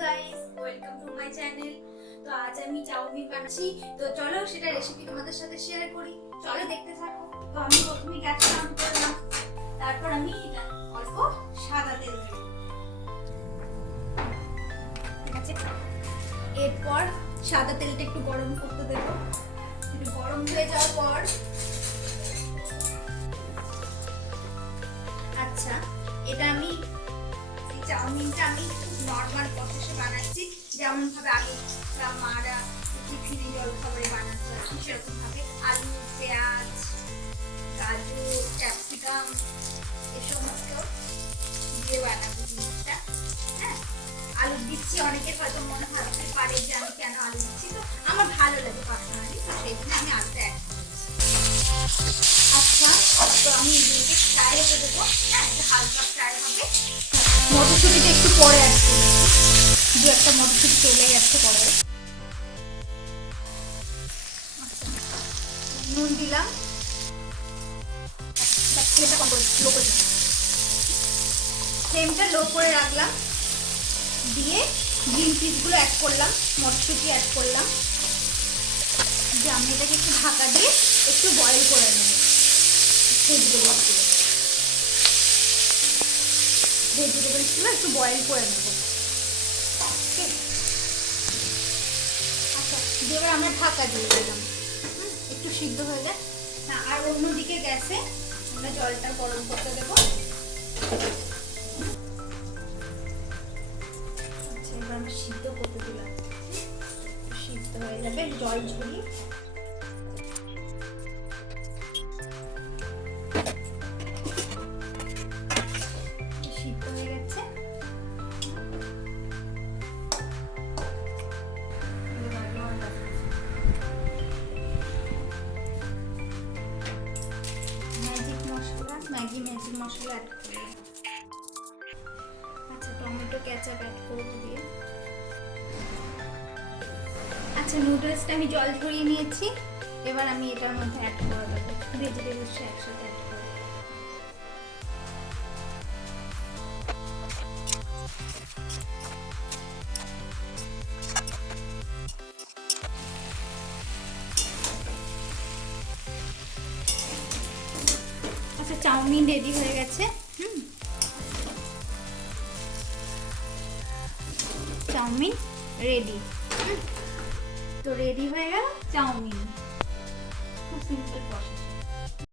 Guys, welcome to my channel. তো আজ আমি চাউমিন বানাচ্ছি। তো চলো সেটা রেসিপি তোমাদের সাথে শেয়ার করি। চলো দেখতে থাকো। তো আমি প্রথমে গ্যাসটা অন করলাম, তারপর আমি এটা অল্প সাদা তেল দেব, ঠিক আছে। এরপর সাদা তেলটা একটু গরম করতে দেব। একটু গরম হয়ে যাওয়ার পর আচ্ছা, এটা আমি চাউমিনটা আমি খুব নর্মাল প্রসেসে বানাচ্ছি, যেমন ভাবে আগে মারা খিচুড়ি জলখাবারে বানাতে হয় সেরকম ভাবে আলু, পেঁয়াজ, গাজর, ক্যাপসিকাম এই সমস্ত দিয়ে বানাবো জিনিসটা। হ্যাঁ, আলু দিচ্ছি, অনেকের হয়তো মনে ভাবতে পারে যে আমি কেন আলু দিচ্ছি, তো আমার ভালো লাগে পার্সোনালি, তো সেই জন্য আমি আলুটা অ্যাড করছি। আচ্ছা, তো আমি এগুলোকে ফ্রাই হতে দেবো। হ্যাঁ, এটা হালকা ফ্রাই হবে। মটরশুঁটিটা একটু পরে অ্যাড করছি, দু একটা মটরশুঁটি চলে যাচ্ছে পরে। আচ্ছা, নুন দিলাম, ফ্লেমটা লো করে রাখলাম, দিয়ে গ্রিন পিসগুলো অ্যাড করলাম, মটরশুঁটি অ্যাড করলাম, যে আমি এটাকে একটু ঢাকা দিয়ে একটু বয়েল করে নেব। ভেজিটেবলসগুলো একটু বয়েল করে নেব। আচ্ছা, এবার আমরা ঢাকা দিয়ে দিলাম, একটু সিদ্ধ হয়ে যায় না। আর অন্যদিকে গ্যাসে আমরা জলটা গরম করতে দেবো। আচ্ছা, এবার আমরা সিদ্ধ করতে দিলাম, সিদ্ধ হয়ে যাবে, জল ঝরিয়ে। সিদ্ধ হয়ে গেছে, ম্যাগি মশলা অ্যাড করব। আচ্ছা, টমেটো কেচাপ অ্যাড করব দিয়ে। আচ্ছা, নুডলসটা আমি জল ঝরিয়ে নিয়েছি, এবার আমি এটার মধ্যে অ্যাড করে দেবো, ভেজিটেবলসটা একসাথে অ্যাড করব। আচ্ছা, চাউমিন রেডি হয়ে গেছে। Chowmein ready. তো রেডি হয়ে গেল চাউমিন, খুব সিম্পল প্রসেস।